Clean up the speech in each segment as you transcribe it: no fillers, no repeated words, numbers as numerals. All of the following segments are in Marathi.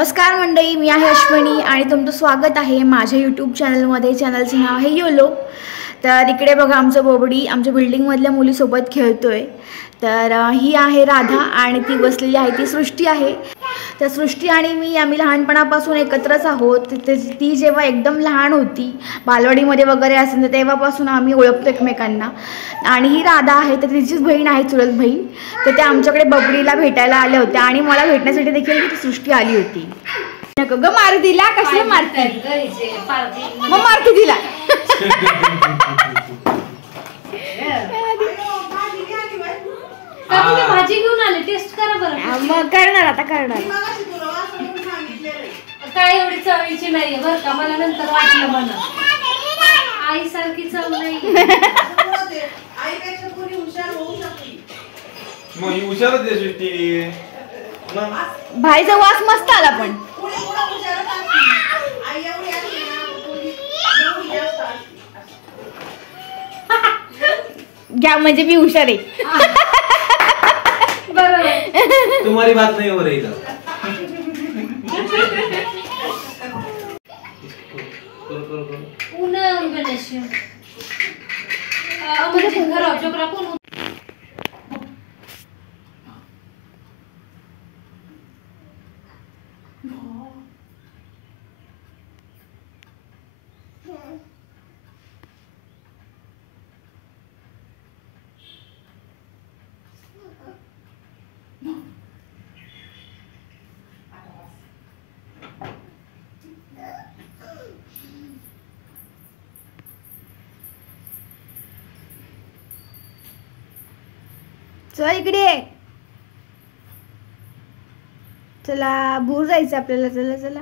नमस्कार मंडळी, मी आहे अश्विनी आणि तुमचं स्वागत आहे माझ्या यूट्यूब चॅनलमध्ये. चॅनलचं नाव आहे योलो. तर इकडे बघा आमचं बोबडी आमच्या बिल्डिंगमधल्या मुलीसोबत खेळतोय. तर ही आहे राधा आणि ती बसलेली आहे ती सृष्टी आहे. तर सृष्टी आणि आम्ही लहानपणापासून एकत्रच आहोत. ती जेव्हा एकदम लहान होती बालवाडीमध्ये वगैरे असेल तर तेव्हापासून आम्ही ओळखतो एकमेकांना. आणि ही राधा आहे तर तिचीच बहीण आहे, चुलत बहीण. तर त्या आमच्याकडे बबडीला भेटायला आल्या होत्या आणि मला भेटण्यासाठी देखील ती सृष्टी आली होती. नको ग मारू दिला, कसलं मारते मग मारते तिला. भाजी घेऊन आले, टेस्ट करा बरं. मग करणार, आता करणार. काय एवढी चवीची नाहीये बरं का, मला नंतर वाटलं मला आई सारखी चव नाही. भाईचा वास मस्त आला पण. घ्या म्हणजे मी हुशार आहे. बरोबर, तुम्हारी बात नहीं हो रही था. una organización म्हणजे खराब जोकरा कोण चल इकडे, चला भूर जायचं आपल्याला. चला चला.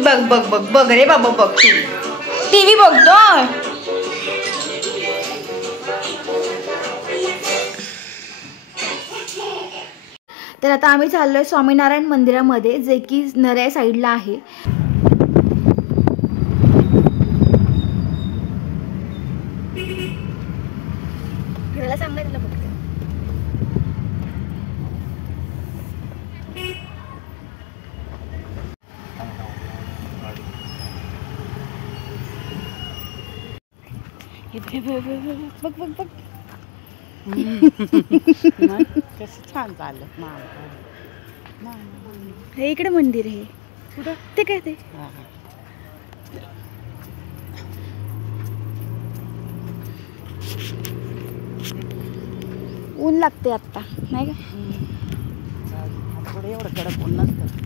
बघ बघ बघ बघ रे बाबा, बघ टीव्ही बघतो. तर आता आम्ही चाललोय स्वामीनारायण मंदिरामध्ये, जे की नऱ्या साईडला आहे. बघ बघ बघ कसं छान चाललं. हे इकडे मंदिर आहे. कुठं ते काय ते ऊन लागते आता नाही का. पुढे एवढं कडक ऊन नसतं.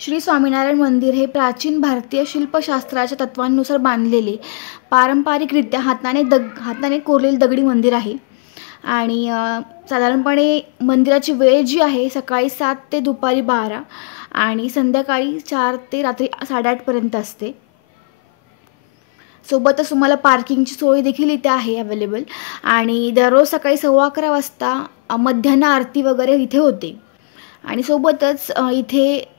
श्री स्वामीनारायण मंदिर हे प्राचीन भारतीय शिल्पशास्त्राच्या तत्वांनुसार बांधलेले पारंपरिकरित्या हाताने कोरलेले दगडी मंदिर आहे. आणि साधारणपणे मंदिराची वेळ जी आहे सकाळी 7 ते दुपारी 12 आणि संध्याकाळी 4 ते रात्री 8:30 पर्यंत असते. सोबतच तुम्हाला पार्किंगची सोय देखील इथे आहे अवेलेबल. आणि दररोज सकाळी 11:15 वाजता मध्यान्ह आरती वगैरे इथे होते. आणि सोबतच इथे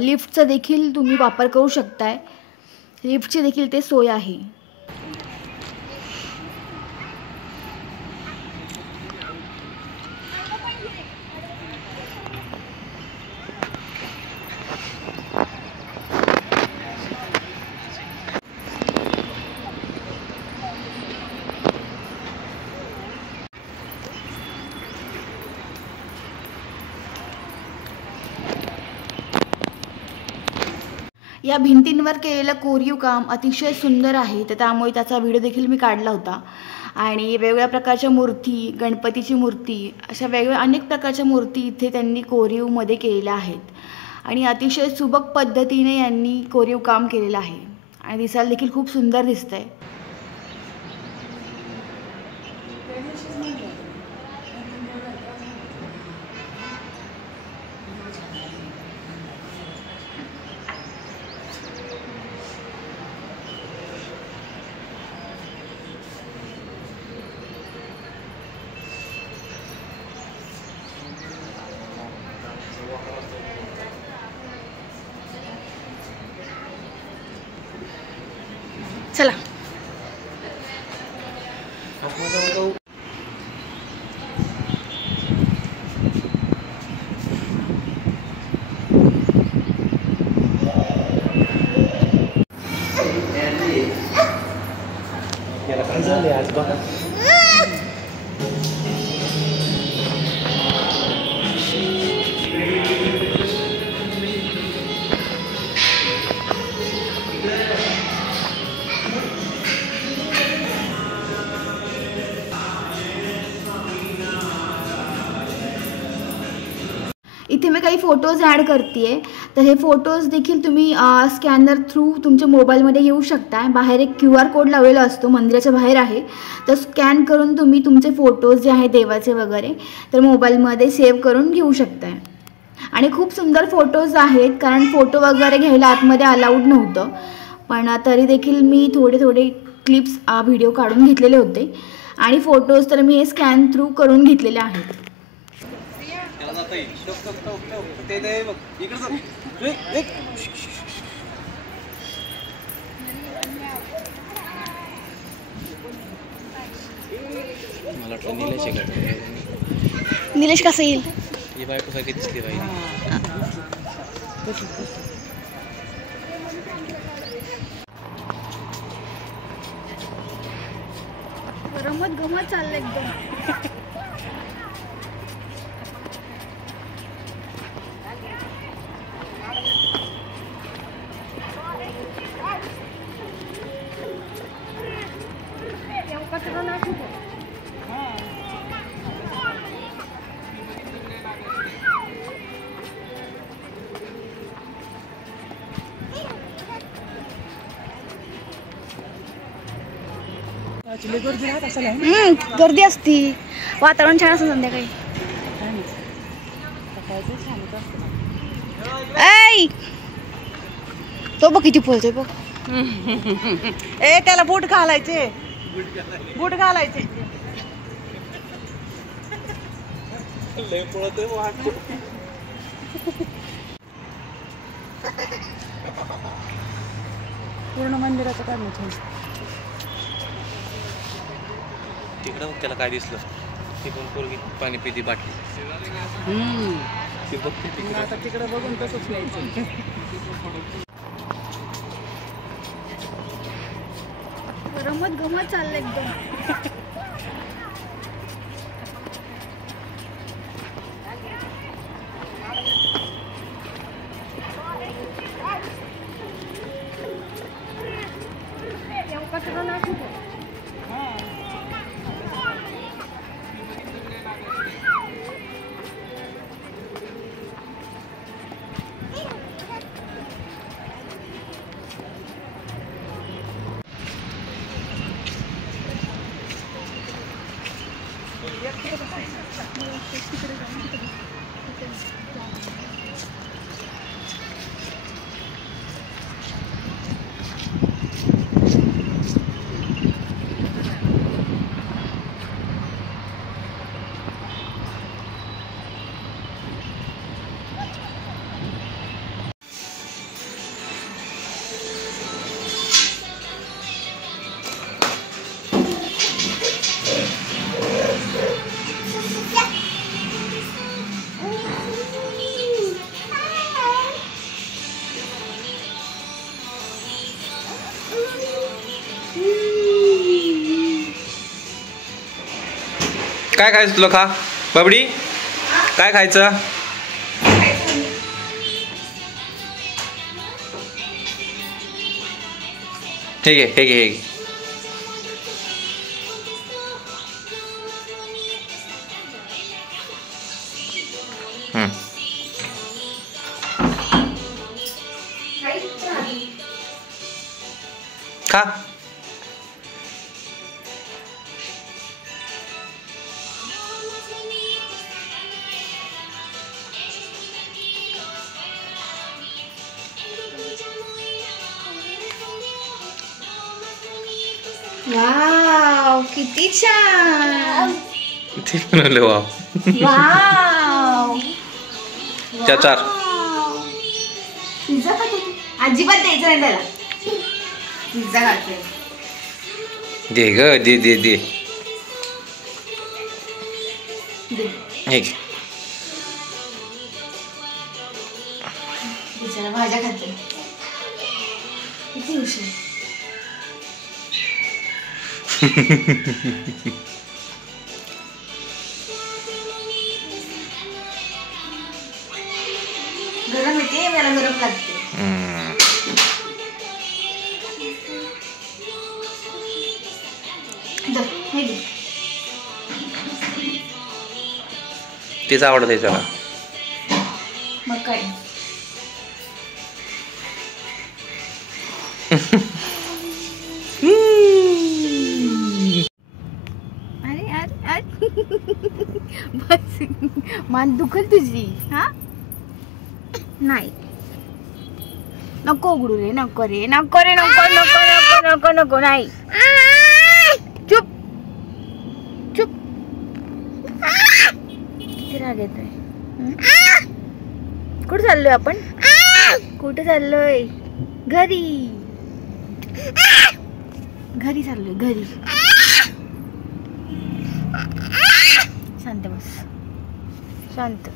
लिफ्टचा देखील तुम्ही वापर करू शकताय. लिफ्टची देखील ते सोय आहे. या भिंतींवर केलेलं कोरीव काम अतिशय सुंदर आहे, तर त्यामुळे त्याचा व्हिडिओ देखील मी काढला होता. आणि वेगवेगळ्या प्रकारच्या मूर्ती, गणपतीची मूर्ती, अशा वेगवेगळ्या अनेक प्रकारच्या मूर्ती इथे त्यांनी कोरीवमध्ये केलेल्या आहेत आणि अतिशय सुबक पद्धतीने यांनी कोरीव काम केलेलं आहे आणि दिसायला देखील खूप सुंदर दिसतंय. चला इथे मी काही फोटोज ॲड करते. तर हे फोटोज देखील तुम्ही स्कॅनर थ्रू तुमच्या मोबाईलमध्ये घेऊ शकता. बाहेर एक QR कोड लावलेला असतो, मंदिराच्या बाहेर आहे. तर स्कॅन करून तुम्ही तुमचे फोटोज जे आहेत देवाचे वगैरे तर मोबाईलमध्ये सेव्ह करून घेऊ शकताय. आणि खूप सुंदर फोटोज आहेत, कारण फोटो वगैरे घ्यायला आतमध्ये अलाउड नव्हतं, पण तरी देखील मी थोडे क्लिप्स व्हिडिओ काढून घेतलेले होते. आणि फोटोज तर मी हे स्कॅन थ्रू करून घेतलेले आहेत. निलेश कसं येईल? रमत गमत चाललंय एकदम. गर्दी असती, वातावरण छान असतं संध्याकाळी. ऐ तो बघ किती पळतोय बघ. ए त्याला बूट घालायचे, बूट घालायचे. पूर्ण मंदिराचं काढण्याचं. तिकडं त्याला काय दिसलं, ती पण पोरगी पाणी पिती बाटली. ती बघते तिकडं, आता तिकडं बघून तसंच न्यायचं. रमत गमत चाललंय एकदम. काय खायचं तुला? खा बाबडी, काय खायचं? हे घे हे घे हे घे. खा. वाव किती छान. किती बनवले वाव. वाव. त्या 4. पिझ्झा खाते अजिबात द्यायचं नाही त्याला. पिझ्झा खाते. दे ग दे दे दे. हे घे. बिचारा भाज्या खाते. किती हुशार. गरम येते मला गरम लागते. तेच आवडत आहे त्याला. मग काय अरे अरे बस मान दुखल तुझी. हा नाही नको उघडू रे. नको रे नको रे नको नको नको नको नको नाही. चुप चुप. किती राग येतोय. कुठे चाललोय आपण. कुठे चाललोय. घरी घरी चाललोय घरी. शांत बस शांत.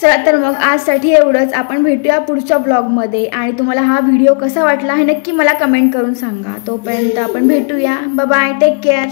चला तर मग आजसाठी एवढंच. आपण भेटूया पुढच्या ब्लॉगमध्ये. आणि तुम्हाला हा व्हिडिओ कसा वाटला हे नक्की मला कमेंट करून सांगा. तोपर्यंत आपण भेटूया. Bye bye. Take care.